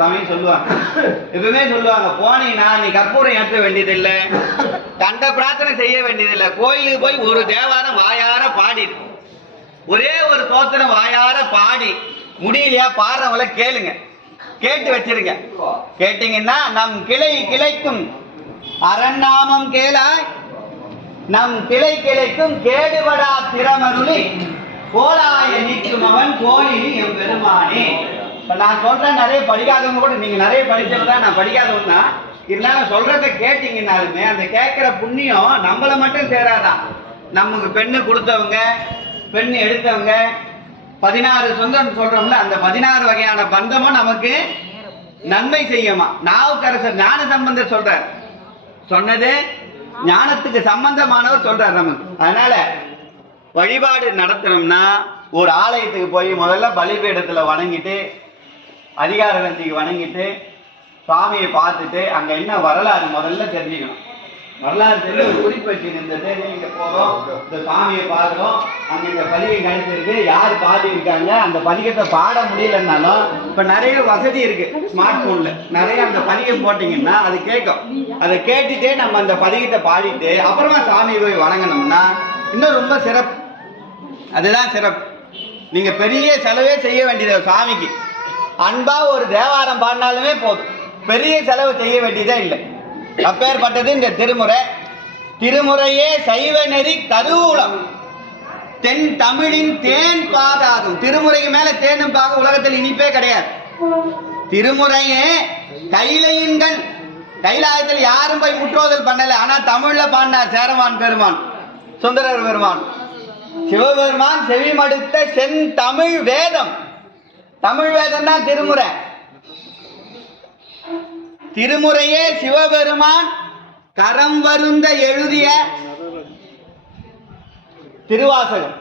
சுவாமி சொல்லுவாங்க. எப்பவுமே சொல்லுவாங்க, போனீங்கன்னா நீ கற்பூரம் ஏற்ற வேண்டியதில்லை, கண்ட பிரார்த்தனை செய்ய வேண்டியதில்லை, கோயிலுக்கு போய் ஒரு தேவாரம் வாயார பாடி, ஒரே ஒரு தோத்திரம் வாயார பாடி முடியலையா பாடுறவங்கள கேளுங்க, கேட்டு வச்சிருங்க. கேட்டீங்கன்னா நம் கிளை கிளைக்கும் அரண்நாமம் கேளாய், நம் கிளை கிளைக்கும் கேடுபடா திறமருளி கோலாய நீக்கும் அவன் கோயிலி என் பெருமானே. இப்ப நான் சொல்றேன், நிறைய படிக்காதவங்க கூட, நீங்க நிறைய படிச்சவங்க தான், நான் படிக்காதவங்க தான், இருந்தாலும் சொல்றத கேட்டீங்கன்னாலுமே அந்த கேட்கிற புண்ணியம் நம்மளை மட்டும் சேராதான். நமக்கு பெண்ணு கொடுத்தவங்க, பெண்ணு எடுத்தவங்க, 16 சொந்தம் சொல்றோம்ல, அந்த 16 வகையான பந்தமும் நமக்கு நன்மை செய்யுமா. நாவுக்கரசர் ஞான சம்பந்தர் சொல்றார், சொன்னது ஞானத்துக்கு சம்பந்தமானவர் சொல்றார் நமக்கு. அதனால வழிபாடு நடத்தணும்னா ஒரு ஆலயத்துக்கு போய் முதல்ல பலிபீடத்துல வணங்கிட்டு, அதிகார நந்திக்கு வணங்கிட்டு, சுவாமியை பார்த்துட்டு அங்க என்ன வரலாறு முதல்ல தெரிஞ்சுக்கணும். வரலாறு தெரிஞ்சு ஒரு குறிப்பு வச்சு, இந்த தேதி இங்க போறோம், இந்த சாமியை பாடுறோம், அங்க இந்த பதிகை கிடைச்சிருக்கு, யார் பாடியிருக்காங்க, அந்த பதிகத்தை பாட முடியலன்னாலும் இப்ப நிறைய வசதி இருக்கு ஸ்மார்ட் போன்ல, நிறைய அந்த பதிகை போட்டீங்கன்னா அது கேட்கும். அதை கேட்டுட்டே நம்ம அந்த பதிகத்தை பாடிட்டு அப்புறமா சாமியை போய் வணங்கினோம்னா இன்னும் ரொம்ப சிறப்பு. அதுதான் சிறப்பு. நீங்க பெரிய செலவே செய்ய வேண்டியது சாமிக்கு, அன்பா ஒரு தேவாரம் பாடினாலுமே போதும், பெரிய செலவு செய்ய வேண்டியதே இல்லை. அப்பேற்பட்டது இந்த திருமுறை. திருமுறையே சைவ நெறி கருவூலம், தென் தமிழின் தேன் பாதாகும். திருமுறைக்கு மேல தேனும் பாக உலகத்தில் இனிப்பே கிடையாது. திருமுறையே கைலையின்கள், கைலாயத்தில் யாரும் போய் முற்றோதல் பண்ணல, ஆனா தமிழ்ல பாடினார் சேரமான் பெருமான், சுந்தரர் பெருமான். சிவபெருமான் செவிமடுத்த செந்தமிழ் வேதம், தமிழ் வேதம் தான் திருமுறை. திருமுறையே சிவபெருமான் கரம் வருந்த எழுதிய திருவாசகம்.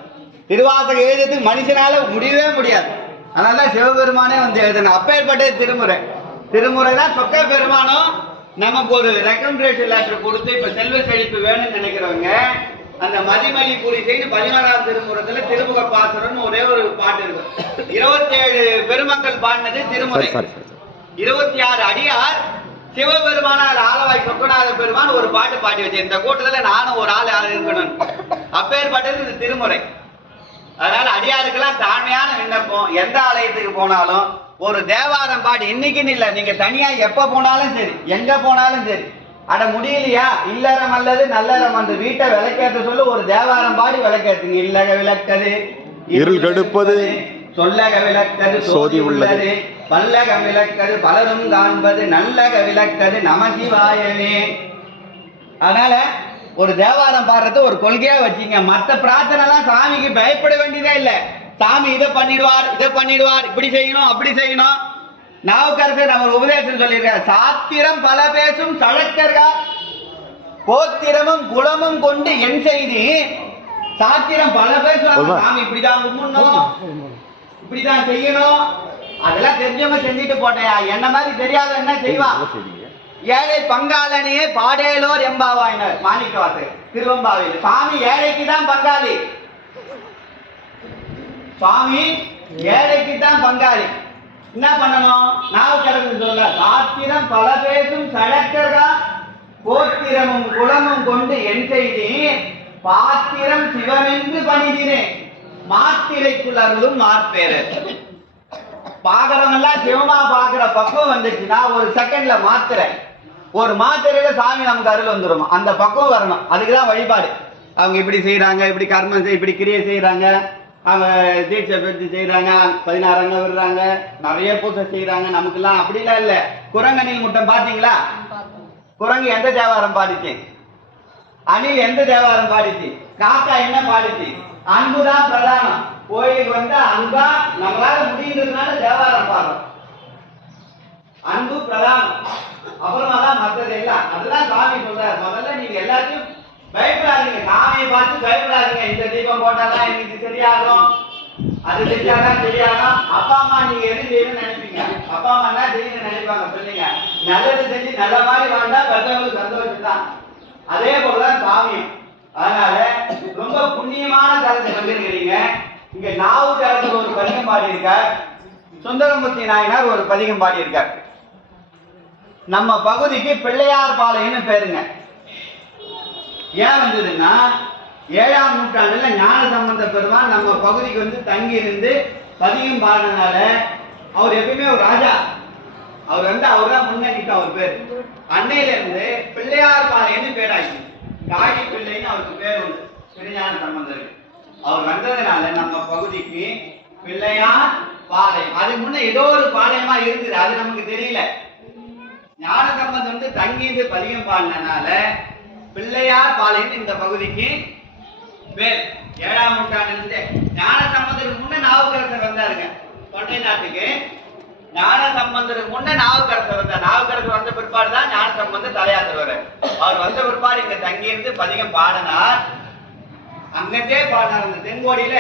திருவாசகம் எழுதுறதுக்கு மனுஷனால முடியவே முடியாது, அதனால சிவபெருமானே வந்து எழுதுன அப்பேற்பட்ட திருமுறை. திருமுறை தான் சொக்க பெருமானும் நமக்கு ஒரு ரெக்கமெண்டேஷன் லெட்டர் கொடுத்து, இப்ப செல்வ செழிப்பு வேணும்னு நினைக்கிறவங்க அந்த மதிமலி பூரி செய்து 16ஆம் திருமுறத்துல திருமுக பாசுரம்னு ஒரே ஒரு பாட்டு இருக்கும். 27 பெருமக்கள் பாடினது திருமுறை. 26 அடியார் சிவபெருமானார் ஆலவாய் சொக்கநாத பெருமான் ஒரு பாட்டு பாடி வச்சு, இந்த கூட்டத்துல நானும் ஒரு ஆள் இருக்கணும், அப்பேற்பட்டது இந்த திருமுறை. அதனால அடியாருக்கெல்லாம் தாழ்மையான விண்ணப்பம், எந்த ஆலயத்துக்கு போனாலும் ஒரு தேவாரம் பாடி, இன்னைக்குன்னு இல்லை, நீங்க தனியா எப்ப போனாலும் சரி, எங்க போனாலும் சரி, அட முடியலையா இல்லறம் அல்லது நல்லறம் அந்த வீட்டை விளக்கேற்ற சொல்ல ஒரு தேவாரம் பாடி விளக்கேற்றுங்க. இல்லக விளக்கது இருள் கெடுப்பது, சொல்லக விளக்கது சோதி உள்ளது, பல்லக விளக்கது பலரும் காண்பது, நல்லக விளக்கது நமசிவாயவே. அதனால ஒரு தேவாரம் பாடுறது ஒரு கொள்கையா வச்சுங்க. மற்ற பிரார்த்தனை எல்லாம் சாமிக்கு பயப்பட வேண்டியதே இல்லை. சாமி இதை பண்ணிடுவார், இதை பண்ணிடுவார், இப்படி செய்யணும் அப்படி செய்யணும். நாவுக்கரசர் நம்ம உபதேசம் சொல்லியிருக்கார், சாத்திரம் பல பேசும் சழக்கர்கள் கோத்திரமும் குலமும் கொண்டு என் செய்தி. சாத்திரம் பல பேசுவாங்க, சாமி இப்படிதான் கும்பிடணும், இப்படிதான் செய்யணும், அதெல்லாம் தெரிஞ்சவங்க செஞ்சுட்டு போட்டையா, என்ன மாதிரி தெரியாத என்ன செய்வான். ஏழை பங்காளனையே பாடேலோர் எம்பாவாயினர் மாணிக்கவாசகர் திருவம்பாவையில். சாமி ஏழைக்கு தான் பங்காளி, சுவாமி ஏழைக்கு தான் பங்காளி. என்ன பண்ணணும், நாவுக்கரசர் சொல்ல, சாத்திரம் பல பேசும் சழக்கர்கள் கோத்திரமும் குலமும் கொண்டு என் செய்தி, பாத்திரம் சிவமென்று பணிதினேன் மாத்திரைக்குள் அருளும் மாற்பேரர். பாக்குறவங்க எல்லாம் சிவமா பாக்குற பக்குவம் வந்துச்சுன்னா ஒரு செகண்ட்ல மாத்திரை, ஒரு மாத்திரையில சாமி நமக்கு அருள் வந்துடும். அந்த பக்குவம் வரணும், அதுக்குதான் வழிபாடு. அவங்க இப்படி செய்யறாங்க, இப்படி கர்மம் இப்படி கிரியை செய்யறாங்க, அவங்க தீட்சை பெற்று செய்யறாங்க, 16 அங்க விடுறாங்க, நிறைய பூசை செய்யறாங்க. நமக்குலாம் அப்படிலாம் இல்ல. குரங்கணில் முட்டம் பாத்தீங்களா? குரங்கு எந்த தேவாரம் பாடிச்சு? அணில் எந்த தேவாரம் பாடிச்சு? காக்கா என்ன பாடிச்சு? அன்புதான் பிரதானம். கோயிலுக்கு வந்து அன்பா நம்மளால முடியுன்றதுனால தேவாரம் பாடுறோம். அன்பு பிரதானம், அப்புறமா தான் மற்றது எல்லாம். அதுதான் சாமி சொல்றாரு, முதல்ல நீங்க எல்லாத்தையும் பயப்படாதீங்க, சாமியை பார்த்து பயப்படாதீங்க. இந்த தீபம் போட்டாதான் இன்னைக்கு சரியாகும், அது செஞ்சாதான் சரியாகும். அப்பா அம்மா நீங்க எது செய்யணும்னு நினைப்பீங்க, அப்பா அம்மா என்ன செய்யணும்னு நினைப்பாங்க பிள்ளைங்க. நல்லது செஞ்சு நல்ல மாதிரி வாழ்ந்தா பெற்றவங்களுக்கு சந்தோஷம் தான். அதே போலதான் சாமியும். அதனால ரொம்ப புண்ணியமான தலத்தை வந்திருக்கிறீங்க. இங்க நாவுக்கரசர் ஒரு பதிகம் பாடி இருக்கார், சுந்தரமூர்த்தி நாயனார் ஒரு பதிகம் பாடி இருக்கார். நம்ம பகுதிக்கு பிள்ளையார் பாளையம்னு பேருங்க. ஏன் வந்ததுன்னா 7ஆம் நூற்றாண்டுல ஞான சம்பந்த பெருமான் நம்ம பகுதிக்கு வந்து தங்கி இருந்து பதியம் பாடினால அவர் எப்பயுமே ஒரு ராஜா. அவர் வந்து அவர் தான் முன்னணிட்டு அவர் பேர். அன்னையில இருந்து பிள்ளையார் பாளையம்னு பேராச்சு. காடி பிள்ளைன்னு அவருக்கு பேர் உண்டு திருஞான சம்பந்தருக்கு. அவர் வந்ததுனால நம்ம பகுதிக்கு பிள்ளையார் பாளையம். அதுக்கு முன்ன ஏதோ ஒரு பாளையமா இருந்தது, அது நமக்கு தெரியல. ஞான சம்பந்தம் வந்து தங்கிட்டு பதியம் பாடினால பிள்ளையார் பாளையம் இந்த பகுதிக்கு பேர். 7ஆம் நூற்றாண்டிலிருந்து ஞான சம்பந்தருக்கு முன்ன நாவுக்கரசர் வந்தாருங்க தொண்டை நாட்டுக்கு. ஞான சம்பந்தருக்கு முன்ன நாவுக்கரசர் வந்தார். நாவுக்கரசர் வந்த பிற்பாடு தான் ஞான சம்பந்தர் தலையாத்தர் வர்றார். அவர் வந்த பிற்பாடு இங்க தங்கி இருந்து பதிகம் பாடினார். அங்கத்தே பாடினார். அந்த தென்கோடியில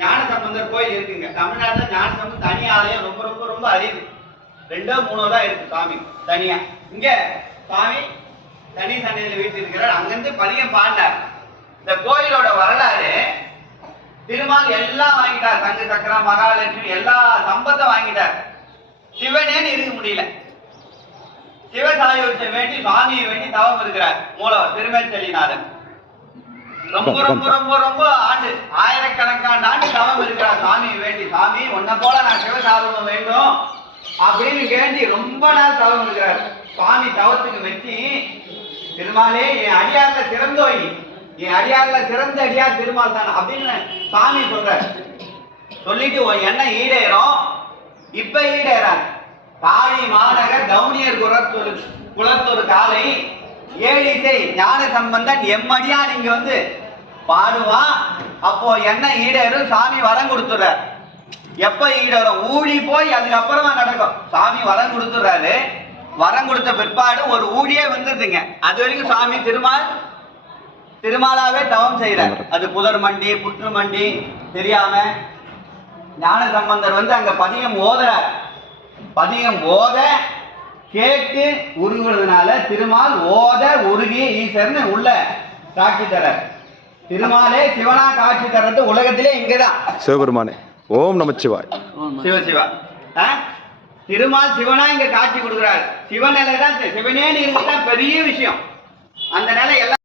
ஞான சம்பந்தர் கோயில் இருக்குங்க. தமிழ்நாட்டுல ஞான சம்பந்தர் தனி ஆலயம் ரொம்ப ரொம்ப ரொம்ப அரிது. 2ஓ 3ஓ தான் இருக்கு சாமி தனியா. இங்க சாமி தனி சண்டையில வீட்டு இருக்கிறார். அங்கிருந்து பதிகம் பாடினார். இந்த கோயிலோட வரலாறு, திருமால் எல்லாம் வாங்கிட்டார். தங்க சக்கரம் மகாலட்சுமி எல்லா சம்பத்தை வாங்கிட்டார். சிவனேன்னு இருக்க முடியல. சிவசாயுவத்தை வேண்டி சுவாமியை வேண்டி தவம் இருக்கிறார் மூலவர் திருமேச்செல்லிநாதன். ரொம்ப ரொம்ப ரொம்ப ரொம்ப ஆண்டு, ஆயிரக்கணக்கான ஆண்டு தவம் இருக்கிறார் சுவாமியை வேண்டி. சாமி உன்னை போல நான் சிவசாருவம் வேண்டும் அப்படின்னு வேண்டி ரொம்ப நாள் தவம் இருக்கிறார். சுவாமி தவத்துக்கு வச்சு, திருமாலே என் அடியார்ல சிறந்தோய், என் அடியார்ல சிறந்த அடியார் திருமால் தான் அப்படின்னு சாமி சொல்றார். சொல்லிட்டு உன் எண்ணெய் ஈடேறும். இப்ப ஈடேறார். காளி மாநகர் கவுனியர் குலத்தொரு காலை ஏழிசை ஞான சம்பந்தன் எம்மடியான் இங்க வந்து பாடுவான். அப்போ என்ன ஈடேறும். சாமி வரம் கொடுத்துறார். எப்ப ஈடேறும்? ஊழி போய் அதுக்கப்புறமா நடக்கும். சாமி வரம் கொடுத்துறாரு. வரம் கொடுத்த பிற்பாடு ஒரு ஊழியே வந்துருதுங்க. அது வரைக்கும் சாமி திருமாலாவே தவம் செய்யறார். அது புதர் மண்டி புற்று மண்டி தெரியாம ஞான சம்பந்தர் வந்து அங்க பதியம் ஓதுறார். பதியம் ஓத கேட்டு உருகுறதுனால திருமால் ஓத உருகிய ஈஸ்வரன் உள்ள காட்சி தரார். திருமாலே சிவனா காட்சி தர்றது உலகத்திலே இங்கதான். சிவபெருமானே ஓம் நமச்சிவாய். சிவசிவா திருமால் சிவனா இங்க காட்சி கொடுக்கிறார். சிவநிலை தான், சிவனே நீங்க பெரிய விஷயம். அந்த நிலை எல்லாம்